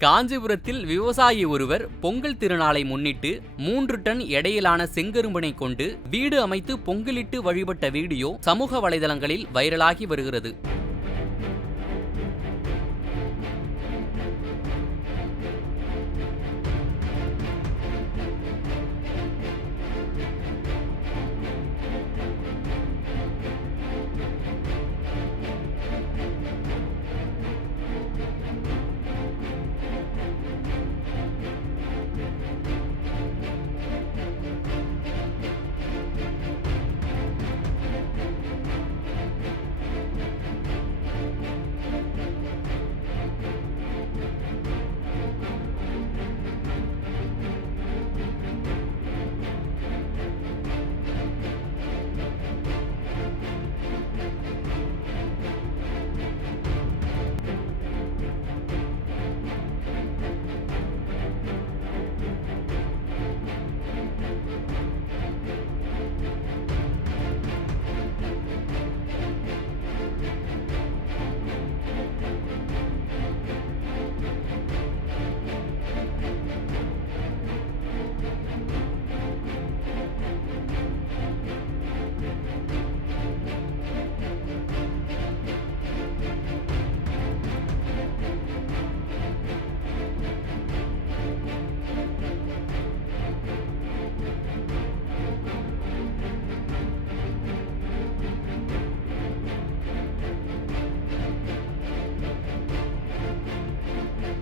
காஞ்சிபுரத்தில் விவசாயி ஒருவர் பொங்கல் திருநாளை முன்னிட்டு மூன்று டன் எடையிலான செங்கரும்பினை கொண்டு வீடு அமைத்து பொங்கலிட்டு வழிபட்ட வீடியோ சமூக வலைதளங்களில் வைரலாகி வருகிறது.